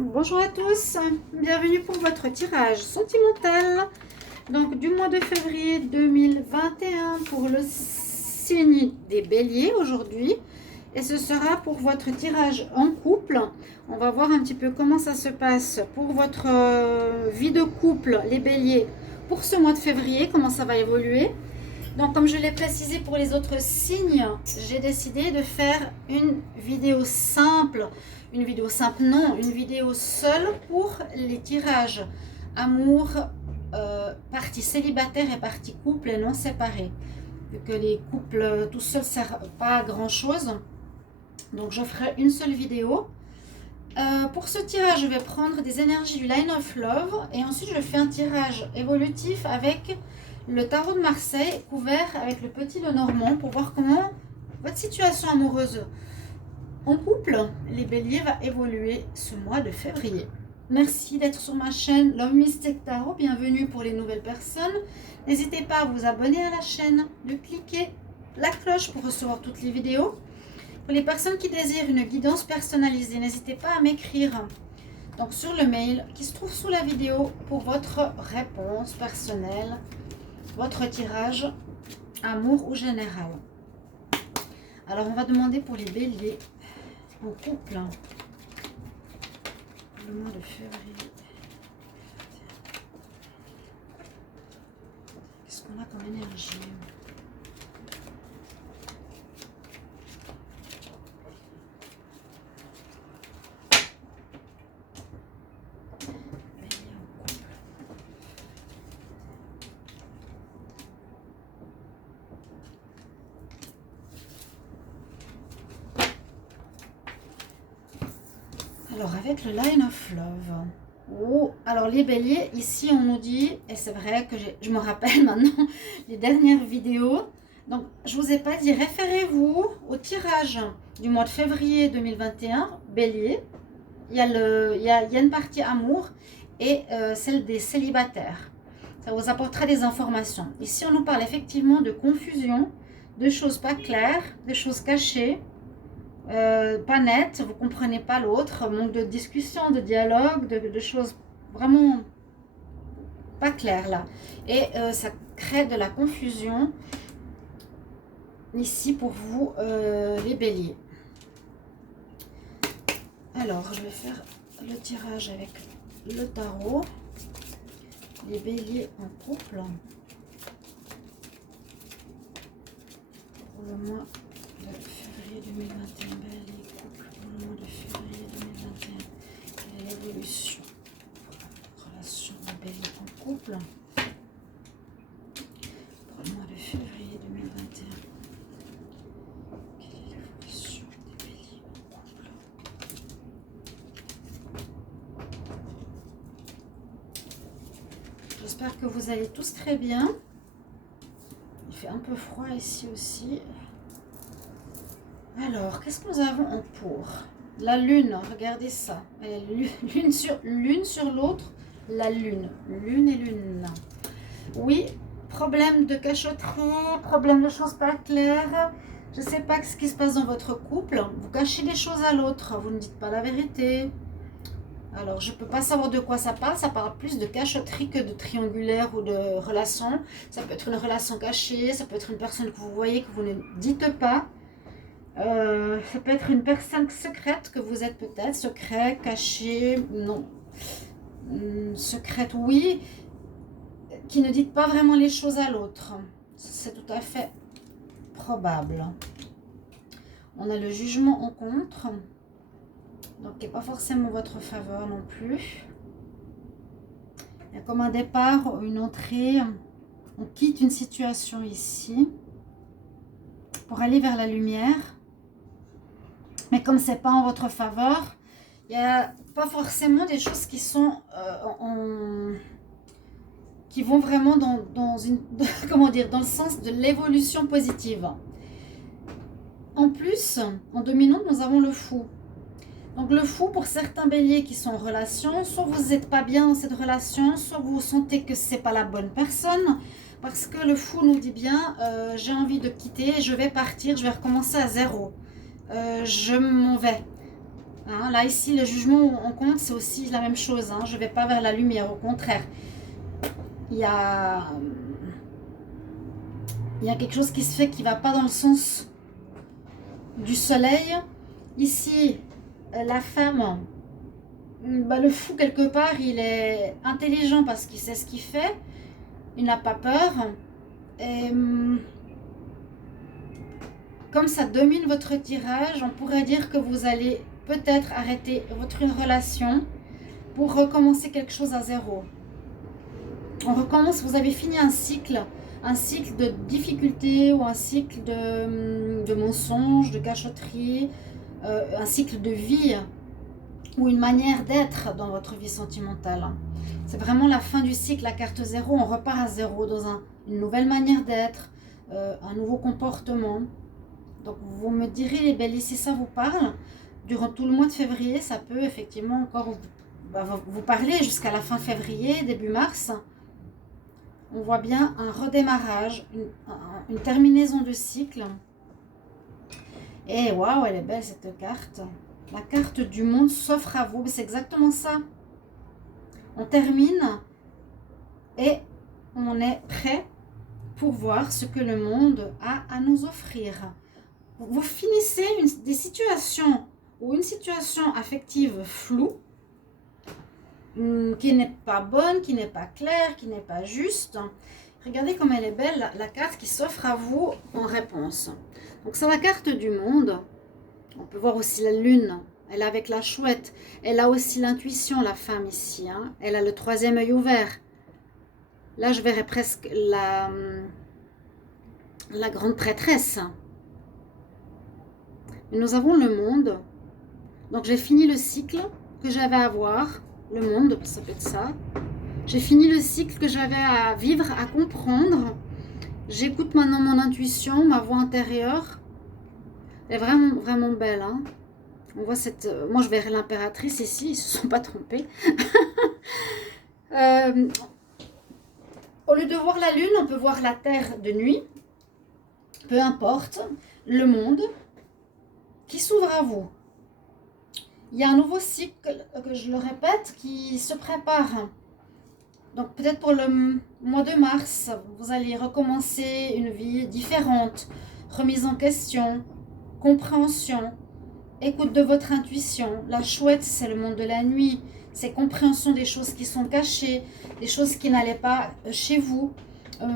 Bonjour à tous, bienvenue pour votre tirage sentimental. Donc du mois de février 2021 pour le signe des béliers aujourd'hui. Et ce sera pour votre tirage en couple. On va voir un petit peu comment ça se passe pour votre vie de couple, les béliers, pour ce mois de février, comment ça va évoluer. Donc comme je l'ai précisé pour les autres signes, j'ai décidé de faire une vidéo simple non, une vidéo seule pour les tirages amour, partie célibataire et partie couple et non séparés. Vu que les couples tout seuls ne servent pas à grand chose, donc je ferai une seule vidéo. Pour ce tirage, je vais prendre des énergies du Line of Love et ensuite je fais un tirage évolutif avec le tarot de Marseille couvert avec le petit Lenormand pour voir comment votre situation amoureuse en couple, les béliers, va évoluer ce mois de février. Merci d'être sur ma chaîne Love Mystic Tarot. Bienvenue pour les nouvelles personnes. N'hésitez pas à vous abonner à la chaîne, de cliquer la cloche pour recevoir toutes les vidéos. Pour les personnes qui désirent une guidance personnalisée, n'hésitez pas à m'écrire donc sur le mail qui se trouve sous la vidéo pour votre réponse personnelle, votre tirage amour ou général. Alors on va demander pour les béliers en couple le mois de février. Qu'est-ce qu'on a comme énergie? Alors, avec le Line of Love. Oh, alors les béliers, ici on nous dit, et c'est vrai que je me rappelle maintenant les dernières vidéos. Donc, je ne vous ai pas dit, référez-vous au tirage du mois de février 2021, bélier. Il y a une partie amour et celle des célibataires. Ça vous apportera des informations. Ici, on nous parle effectivement de confusion, de choses pas claires, de choses cachées. Pas net, vous comprenez pas l'autre, manque de discussion, de dialogue, de choses vraiment pas claires là. Et ça crée de la confusion ici pour vous les béliers. Alors je vais faire le tirage avec le tarot. Les béliers en couple pour le mois de février 2021, bélier couple pour le mois de février 2021. Quelle est l'évolution pour la relation de bélier en couple pour le mois de février 2021? Quelle est l'évolution des béliers en couple? J'espère que vous allez tous très bien. Il fait un peu froid ici aussi. Alors, qu'est-ce que nous avons en pour? La lune, regardez ça. L'une sur l'autre, la lune. Lune et lune. Oui, problème de cachotterie, problème de choses pas claires. Je ne sais pas ce qui se passe dans votre couple. Vous cachez des choses à l'autre. Vous ne dites pas la vérité. Alors, je ne peux pas savoir de quoi ça parle. Ça parle plus de cachotterie que de triangulaire ou de relation. Ça peut être une relation cachée. Ça peut être une personne que vous voyez que vous ne dites pas. Ça peut être une personne secrète que vous êtes peut-être, secret, caché, non. Secrète, oui, qui ne dites pas vraiment les choses à l'autre. C'est tout à fait probable. On a le jugement en contre, donc qui n'est pas forcément votre faveur non plus. Il y a comme un départ, une entrée, on quitte une situation ici pour aller vers la lumière. Mais comme c'est pas en votre faveur, il n'y a pas forcément des choses qui sont qui vont vraiment dans une comment dire, dans le sens de l'évolution positive. En plus, en dominante, nous avons le fou. Donc le fou, pour certains béliers qui sont en relation, soit vous n'êtes pas bien dans cette relation, soit vous sentez que c'est pas la bonne personne, parce que le fou nous dit bien, j'ai envie de quitter, je vais partir, je vais recommencer à zéro. Je m'en vais. Hein. Là, ici, le jugement en compte, c'est aussi la même chose. Hein. Je ne vais pas vers la lumière, au contraire. Il y a quelque chose qui se fait qui ne va pas dans le sens du soleil. Ici, la femme, le fou, quelque part, il est intelligent parce qu'il sait ce qu'il fait. Il n'a pas peur. Et comme ça domine votre tirage, on pourrait dire que vous allez peut-être arrêter votre relation pour recommencer quelque chose à zéro. On recommence, vous avez fini un cycle de difficultés ou un cycle de mensonges, de cachotterie, un cycle de vie ou une manière d'être dans votre vie sentimentale. C'est vraiment la fin du cycle, la carte zéro. On repart à zéro dans une nouvelle manière d'être, un nouveau comportement. Donc vous me direz les béliers si ça vous parle. Durant tout le mois de février, ça peut effectivement encore vous parler jusqu'à la fin février, début mars. On voit bien un redémarrage, une terminaison de cycle. Et waouh, elle est belle cette carte. La carte du monde s'offre à vous. C'est exactement ça. On termine et on est prêt pour voir ce que le monde a à nous offrir. Vous finissez des situations ou une situation affective floue, qui n'est pas bonne, qui n'est pas claire, qui n'est pas juste. Regardez comme elle est belle, la carte qui s'offre à vous en réponse. Donc c'est la carte du monde. On peut voir aussi la lune. Elle est avec la chouette. Elle a aussi l'intuition, la femme ici. Hein. Elle a le troisième œil ouvert. Là, je verrais presque la grande prêtresse. Et nous avons le monde. Donc j'ai fini le cycle que j'avais à voir. Le monde, ça peut être ça. J'ai fini le cycle que j'avais à vivre, à comprendre. J'écoute maintenant mon intuition, ma voix intérieure. Elle est vraiment, vraiment belle. Hein. On voit cette... Moi, je verrai l'impératrice ici. Ils ne se sont pas trompés. Au lieu de voir la lune, on peut voir la terre de nuit. Peu importe. Le monde qui s'ouvre à vous. Il y a un nouveau cycle, que je le répète, qui se prépare. Donc peut-être pour le mois de mars, vous allez recommencer une vie différente, remise en question, compréhension, écoute de votre intuition. La chouette, c'est le monde de la nuit, c'est compréhension des choses qui sont cachées, des choses qui n'allaient pas chez vous,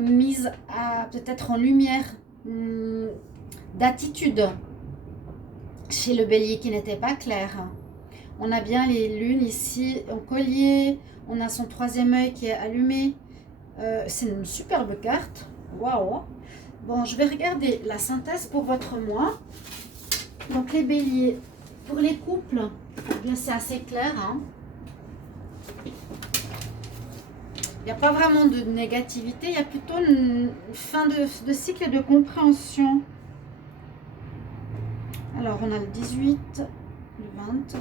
mise à peut-être en lumière, d'attitude chez le bélier qui n'était pas claire. On a bien les lunes ici en collier. On a son troisième œil qui est allumé. C'est une superbe carte. Waouh! Bon, je vais regarder la synthèse pour votre mois. Donc, les béliers. Pour les couples, eh bien c'est assez clair. Hein. Il n'y a pas vraiment de négativité. Il y a plutôt une fin de cycle de compréhension. Alors, on a le 18, le 20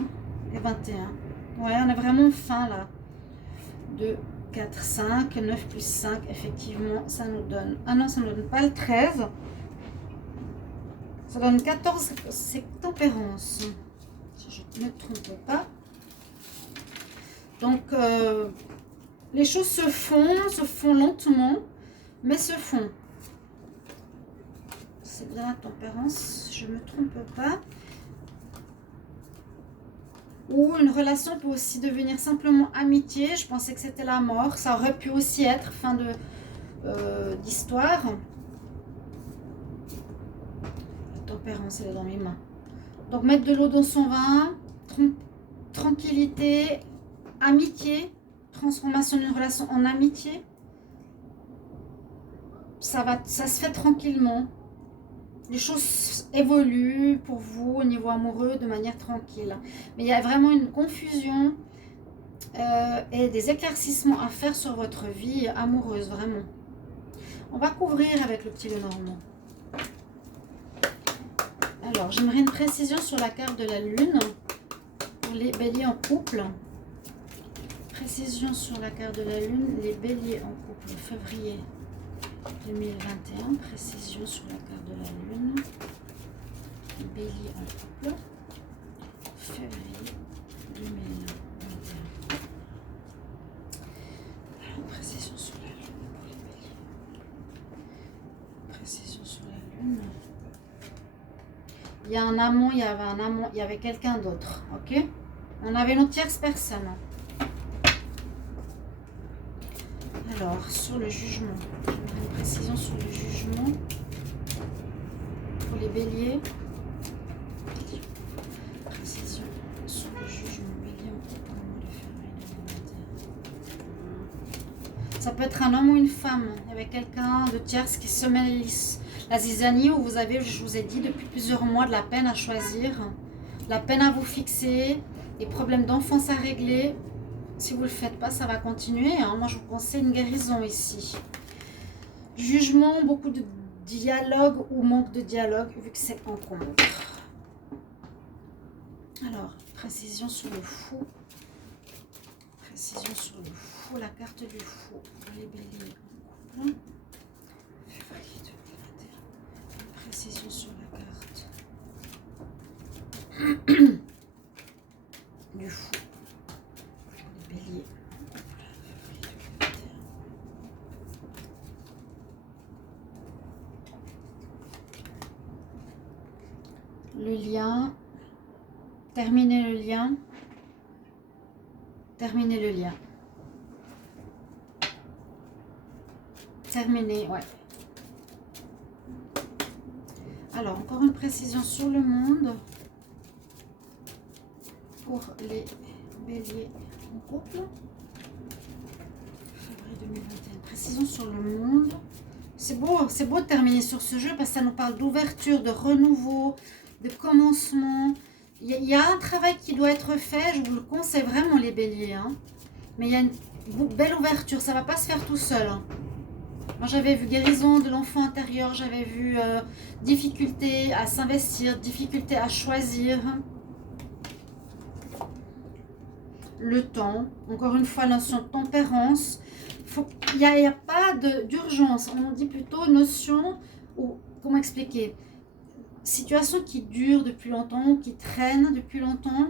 et 21. Ouais, on est vraiment fin là. 2, 4, 5, 9 plus 5, effectivement, ça nous donne... Ah non, ça ne nous donne pas le 13. Ça donne 14, c'est tempérance. Si je ne me trompe pas. Donc, les choses se font lentement, mais se font. C'est bien la tempérance, je ne me trompe pas. Ou une relation peut aussi devenir simplement amitié. Je pensais que c'était la mort. Ça aurait pu aussi être fin d'histoire. La tempérance, elle est dans mes mains. Donc mettre de l'eau dans son vin, tranquillité, amitié, transformation d'une relation en amitié. Ça se fait tranquillement. Les choses évoluent pour vous au niveau amoureux de manière tranquille. Mais il y a vraiment une confusion et des éclaircissements à faire sur votre vie amoureuse, vraiment. On va couvrir avec le petit Lenormand. Alors, j'aimerais une précision sur la carte de la lune pour les béliers en couple. Précision sur la carte de la lune, les béliers en couple, février 2021, précision sur la carte de la lune, bélier en couple, février 2021. Précision sur la lune pour les béliers. Précision sur la lune. Il y a un amant, il y avait un amant, il y avait quelqu'un d'autre, ok? On avait une tierce personne. Alors, sur le jugement, j'aimerais une précision sur le jugement pour les béliers. Précision sur le jugement bélier pour le mois de février 2021. Ça peut être un homme ou une femme, avec quelqu'un de tierce qui se mêle la zizanie, où vous avez, je vous ai dit, depuis plusieurs mois de la peine à choisir, la peine à vous fixer, des problèmes d'enfance à régler. Si vous ne le faites pas, ça va continuer. Hein. Moi, je vous conseille une guérison ici. Jugement, beaucoup de dialogue ou manque de dialogue, vu que c'est en commun. Alors, précision sur le fou. Précision sur le fou, la carte du fou. Pour les béliers en couple. Février 2021. Une précision sur la carte du fou. Bélier. Le lien. Terminer le lien. Terminer le lien. Terminer, ouais. Alors, encore une précision sur le monde. Pour les béliers en couple. Février 2021. Précision sur le monde. C'est beau de terminer sur ce jeu parce que ça nous parle d'ouverture, de renouveau, de commencement. Il y a un travail qui doit être fait, je vous le conseille vraiment les béliers. Hein. Mais il y a une belle ouverture, ça ne va pas se faire tout seul. Hein. Moi j'avais vu guérison de l'enfant intérieur, j'avais vu difficulté à s'investir, difficulté à choisir. Le temps, encore une fois, la notion de tempérance. Il n'y a pas d'urgence, on dit plutôt notion, ou comment expliquer, situation qui dure depuis longtemps, qui traîne depuis longtemps,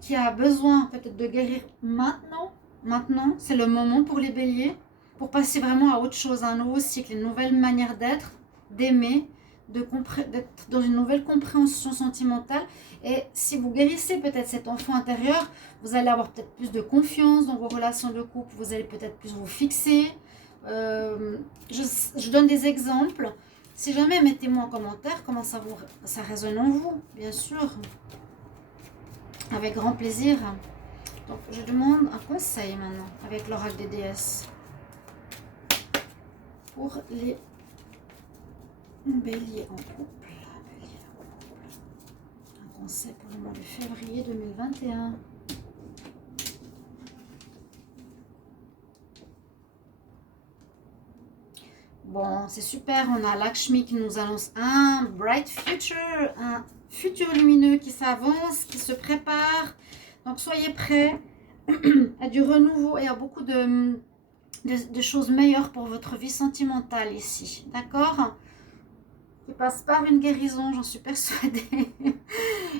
qui a besoin peut-être de guérir maintenant. Maintenant, c'est le moment pour les béliers, pour passer vraiment à autre chose, à un nouveau cycle, une nouvelle manière d'être, d'aimer, d'être dans une nouvelle compréhension sentimentale. Et si vous guérissez peut-être cet enfant intérieur, vous allez avoir peut-être plus de confiance dans vos relations de couple, vous allez peut-être plus vous fixer. Je donne des exemples. Si jamais, mettez-moi en commentaire comment ça résonne en vous, bien sûr. Avec grand plaisir. Donc, je demande un conseil maintenant avec l'oracle des déesses. Pour les béliers en couple. Un conseil pour le mois de février 2021. Bon, c'est super, on a Lakshmi qui nous annonce un bright future, un futur lumineux qui s'avance, qui se prépare. Donc, soyez prêts à du renouveau et à beaucoup de choses meilleures pour votre vie sentimentale ici. D'accord ? Qui passe par une guérison, j'en suis persuadée,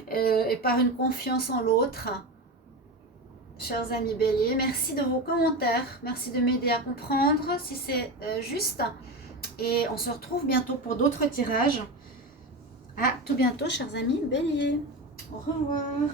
et par une confiance en l'autre. Chers amis béliers, merci de vos commentaires, merci de m'aider à comprendre si c'est juste. Et on se retrouve bientôt pour d'autres tirages. À tout bientôt, chers amis béliers. Au revoir.